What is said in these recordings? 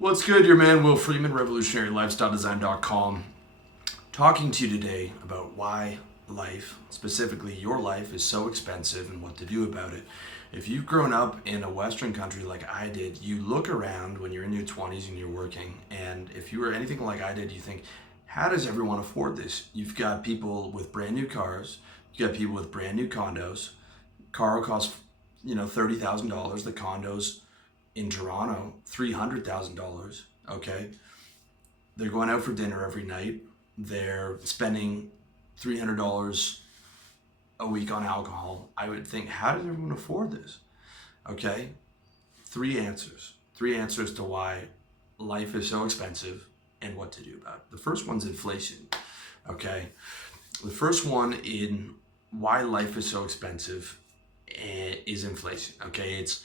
What's good, your man Will Freeman, revolutionarylifestyledesign.com, talking to you today about why life, specifically your life, is so expensive and what to do about it. If you've grown up in a Western country like I did, you look around when you're in your 20s and you're working, and if you were anything like I did, you think, how does everyone afford this? You've got people with brand new cars, you've got people with brand new condos. Car will cost, $30,000. The condos in Toronto, $300,000. Okay, they're going out for dinner every night. They're spending $300 a week on alcohol. I would think, how does everyone afford this? Okay, three answers to why life is so expensive and what to do about it. The first one's inflation. Okay, the first one in why life is so expensive is inflation. Okay, it's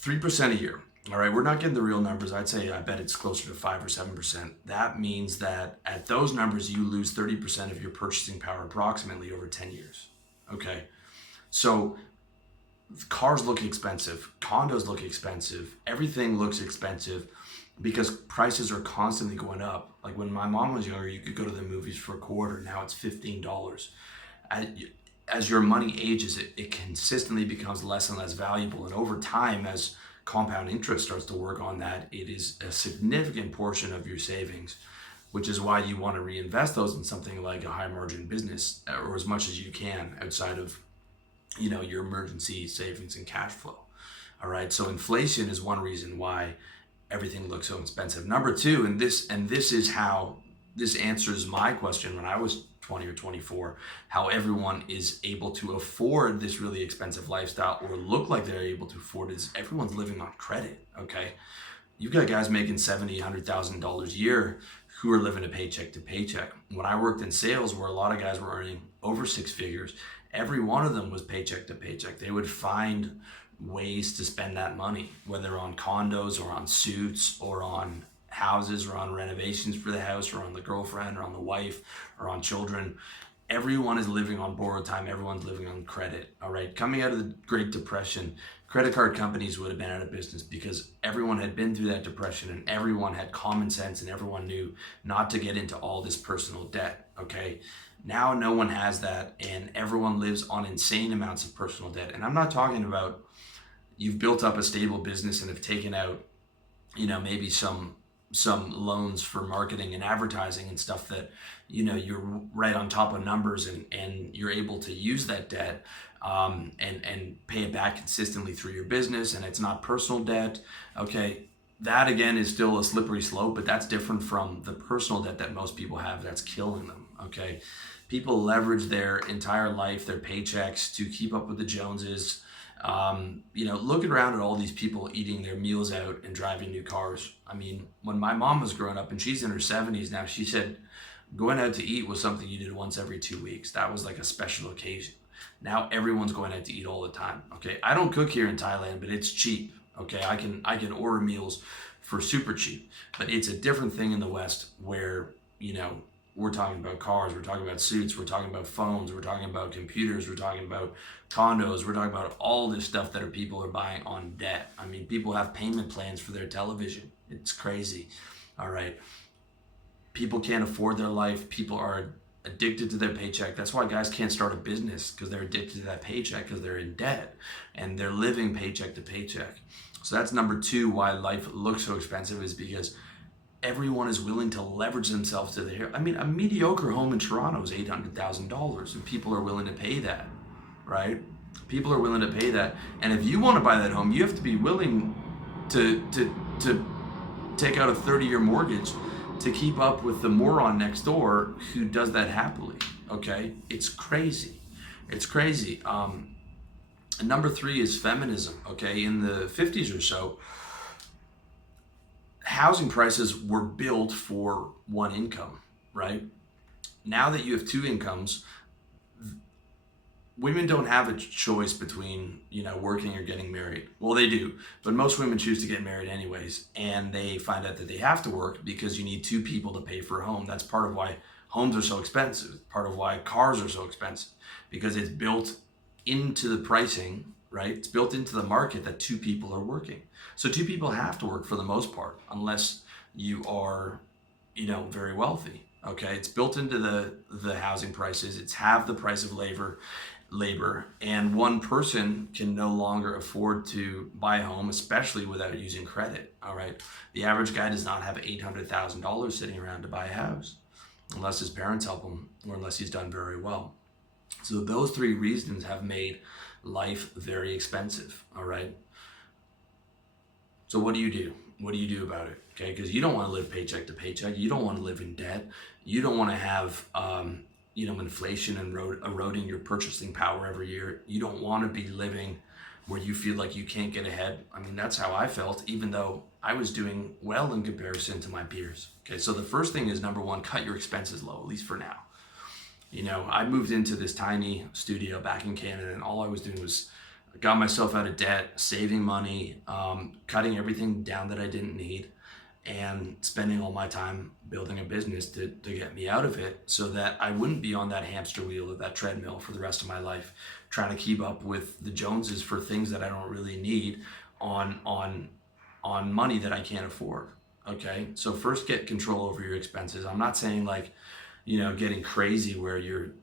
3% a year. All right, we're not getting the real numbers. I bet it's closer to 5 or 7%. That means that at those numbers, you lose 30% of your purchasing power approximately over 10 years. Okay, so cars look expensive, condos look expensive, everything looks expensive because prices are constantly going up. Like when my mom was younger, you could go to the movies for a quarter. Now it's $15. As your money ages, it consistently becomes less and less valuable. And over time, as compound interest starts to work on that, it is a significant portion of your savings, which is why you want to reinvest those in something like a high margin business, or as much as you can outside of, your emergency savings and cash flow. All right. So inflation is one reason why everything looks so expensive. Number two, and this is how this answers my question when I was 20 or 24, how everyone is able to afford this really expensive lifestyle or look like they're able to afford it, is everyone's living on credit. Okay, you've got guys making $70,000, $100,000 a year who are living a paycheck to paycheck. When I worked in sales, where a lot of guys were earning over six figures, every one of them was paycheck to paycheck. They would find ways to spend that money, whether on condos or on suits or on houses or on renovations for the house or on the girlfriend or on the wife or on children. Everyone is living on borrowed time. Everyone's living on credit. All right. Coming out of the Great Depression, credit card companies would have been out of business because everyone had been through that depression and everyone had common sense and everyone knew not to get into all this personal debt. Okay. Now no one has that and everyone lives on insane amounts of personal debt. And I'm not talking about you've built up a stable business and have taken out, maybe some loans for marketing and advertising and stuff that, you're right on top of numbers and you're able to use that debt and pay it back consistently through your business and it's not personal debt. Okay. That again is still a slippery slope, but that's different from the personal debt that most people have that's killing them. Okay. People leverage their entire life, their paychecks to keep up with the Joneses. Looking around at all these people eating their meals out and driving new cars. I mean, when my mom was growing up and she's in her 70s now, she said going out to eat was something you did once every 2 weeks. That was like a special occasion. Now everyone's going out to eat all the time. Okay. I don't cook here in Thailand, but it's cheap. Okay. I can order meals for super cheap, but it's a different thing in the West where, we're talking about cars, we're talking about suits, we're talking about phones, we're talking about computers, we're talking about condos, we're talking about all this stuff that people are buying on debt. I mean, people have payment plans for their television. It's crazy. All right. People can't afford their life. People are addicted to their paycheck. That's why guys can't start a business, because they're addicted to that paycheck because they're in debt and they're living paycheck to paycheck. So that's number two, why life looks so expensive, is because everyone is willing to leverage themselves to the hair. I mean, a mediocre home in Toronto is $800,000 and people are willing to pay that, right? People are willing to pay that. And if you want to buy that home, you have to be willing to take out a 30-year mortgage to keep up with the moron next door who does that happily. Okay. It's crazy. It's crazy. And number three is feminism. Okay. In the 50s or so, housing prices were built for one income, right? Now that you have two incomes, women don't have a choice between, working or getting married. Well, they do, but most women choose to get married anyways. And they find out that they have to work because you need two people to pay for a home. That's part of why homes are so expensive. Part of why cars are so expensive, because it's built into the pricing right? It's built into the market that two people are working. So two people have to work for the most part, unless you are, very wealthy. Okay, it's built into the housing prices. It's half the price of labor, and one person can no longer afford to buy a home, especially without using credit. All right, the average guy does not have $800,000 sitting around to buy a house, unless his parents help him or unless he's done very well. So those three reasons have made life very expensive. All right. So what do you do? What do you do about it? Okay, because you don't want to live paycheck to paycheck. You don't want to live in debt. You don't want to have inflation and eroding your purchasing power every year. You don't want to be living where you feel like you can't get ahead. I mean, that's how I felt, even though I was doing well in comparison to my peers. Okay, so the first thing is, number one, cut your expenses low, at least for now. I moved into this tiny studio back in Canada, and all I was doing was got myself out of debt, saving money, cutting everything down that I didn't need, and spending all my time building a business to get me out of it, so that I wouldn't be on that hamster wheel or that treadmill for the rest of my life, trying to keep up with the Joneses for things that I don't really need on money that I can't afford. Okay, so first get control over your expenses. I'm not saying getting crazy where you're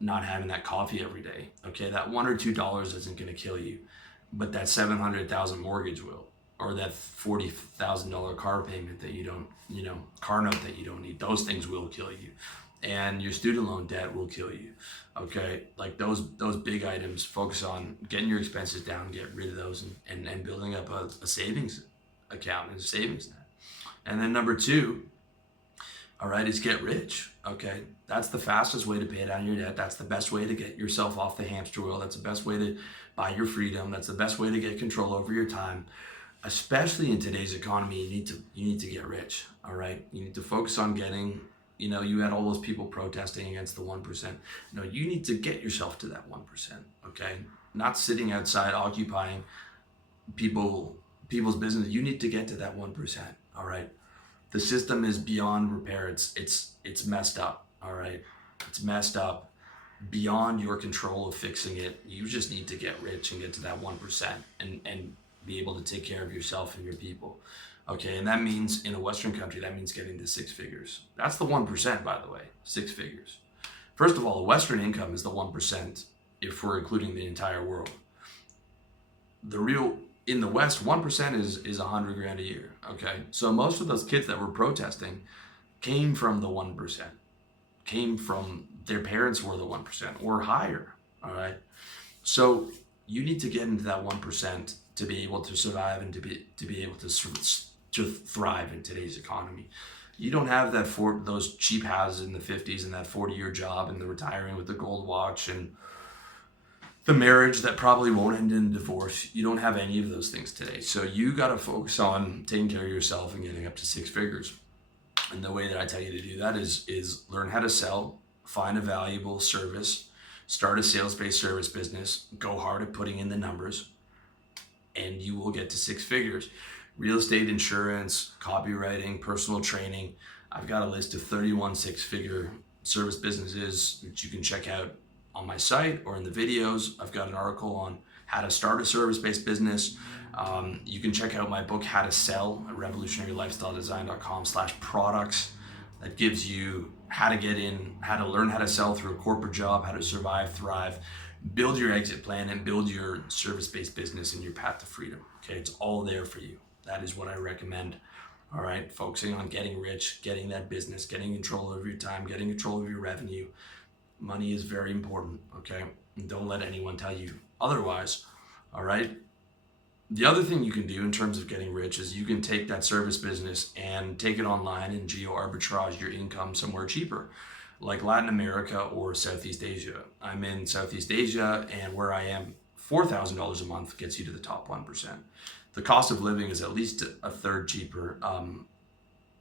not having that coffee every day. Okay, that $1 or $2 isn't going to kill you, but that $700,000 mortgage will, or that $40,000 car payment that you don't, car note that you don't need. Those things will kill you, and your student loan debt will kill you. Okay, like those big items. Focus on getting your expenses down, get rid of those, and building up a savings account and a savings net. And then number two, all right, is get rich. Okay, that's the fastest way to pay down your debt. That's the best way to get yourself off the hamster wheel. That's the best way to buy your freedom. That's the best way to get control over your time. Especially in today's economy, you need to get rich. All right, you need to focus on getting. You had all those people protesting against the 1%. No, you need to get yourself to that 1%. Okay, not sitting outside occupying people's business. You need to get to that 1%. All right. The system is beyond repair. It's messed up. All right, it's messed up, beyond your control of fixing it. You just need to get rich and get to that 1%, and be able to take care of yourself and your people. Okay, and that means, in a Western country, that means getting to 6 figures. That's the 1%, by the way, 6 figures. First of all, the Western income is the 1% if we're including the entire world. In the West, 1% is 100 grand a year. Okay, so most of those kids that were protesting came from the 1%, came from their parents were the 1% or higher. All right, so you need to get into that 1% to be able to survive and to be able to thrive in today's economy. You don't have those cheap houses in the 50s and that 40-year job and the retiring with the gold watch and the marriage that probably won't end in divorce. You don't have any of those things today. So you got to focus on taking care of yourself and getting up to 6 figures. And the way that I tell you to do that is learn how to sell, find a valuable service, start a sales-based service business, go hard at putting in the numbers, and you will get to 6 figures. Real estate, insurance, copywriting, personal training. I've got a list of 31 6-figure service businesses that you can check out on my site or in the videos. I've got an article on how to start a service-based business. You can check out my book, How to Sell, at revolutionarylifestyledesign.com/products. That gives you how to get in, how to learn how to sell through a corporate job, how to survive, thrive, build your exit plan, and build your service-based business and your path to freedom. Okay, it's all there for you. That is what I recommend. All right, focusing on getting rich, getting that business, getting control over your time, getting control of your revenue. Money is very important, okay? And don't let anyone tell you otherwise, all right? The other thing you can do in terms of getting rich is you can take that service business and take it online and geo-arbitrage your income somewhere cheaper, like Latin America or Southeast Asia. I'm in Southeast Asia, and where I am, $4,000 a month gets you to the top 1%. The cost of living is at least a third cheaper.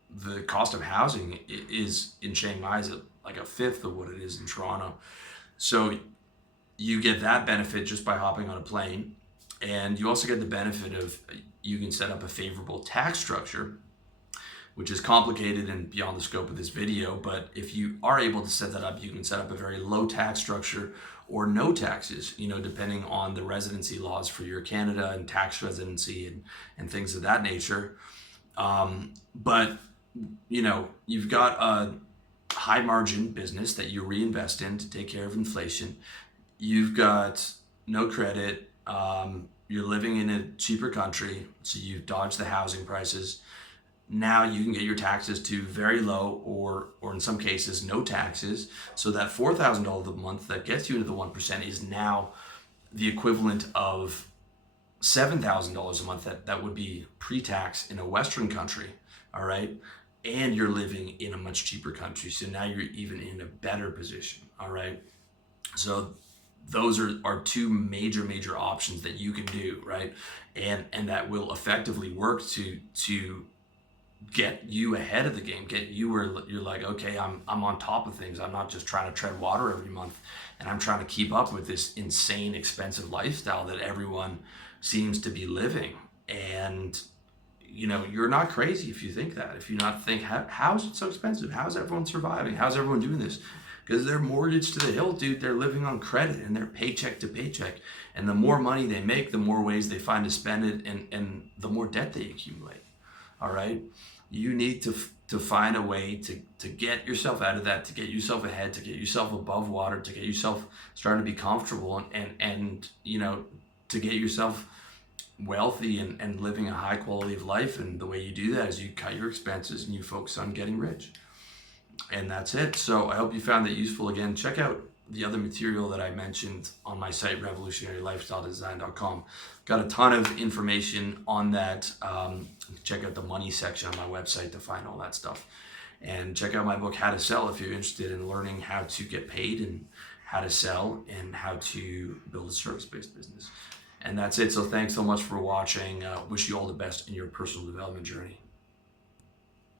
The cost of housing is in Chiang Mai is like a fifth of what it is in Toronto. So you get that benefit just by hopping on a plane. And you also get the benefit of you can set up a favorable tax structure, which is complicated and beyond the scope of this video. But if you are able to set that up, you can set up a very low tax structure, or no taxes, depending on the residency laws for your Canada and tax residency and things of that nature. But you've got a high margin business that you reinvest in to take care of inflation. You've got no credit. You're living in a cheaper country, so you've dodged the housing prices. Now you can get your taxes to very low or in some cases no taxes. So that $4,000 a month that gets you into the 1% is now the equivalent of $7,000 a month that would be pre-tax in a Western country. All right. And you're living in a much cheaper country. So now you're even in a better position. All right. So those are two major options that you can do, right? And that will effectively work to get you ahead of the game, get you where you're like, okay, I'm on top of things. I'm not just trying to tread water every month, and I'm trying to keep up with this insane expensive lifestyle that everyone seems to be living. And you're not crazy if you think that. If you not think, how is it so expensive? How's everyone surviving? How's everyone doing this? Because they're mortgaged to the hill, dude. They're living on credit and they're paycheck to paycheck. And the more money they make, the more ways they find to spend it, and the more debt they accumulate. All right? You need to find a way to get yourself out of that, to get yourself ahead, to get yourself above water, to get yourself starting to be comfortable and to get yourself wealthy and living a high quality of life. And the way you do that is you cut your expenses and you focus on getting rich. And that's it. So I hope you found that useful. Again, check out the other material that I mentioned on my site, revolutionarylifestyledesign.com. Got a ton of information on that. Check out the money section on my website to find all that stuff. And check out my book, How to Sell, if you're interested in learning how to get paid and how to sell and how to build a service-based business. And that's it. So thanks so much for watching. Wish you all the best in your personal development journey.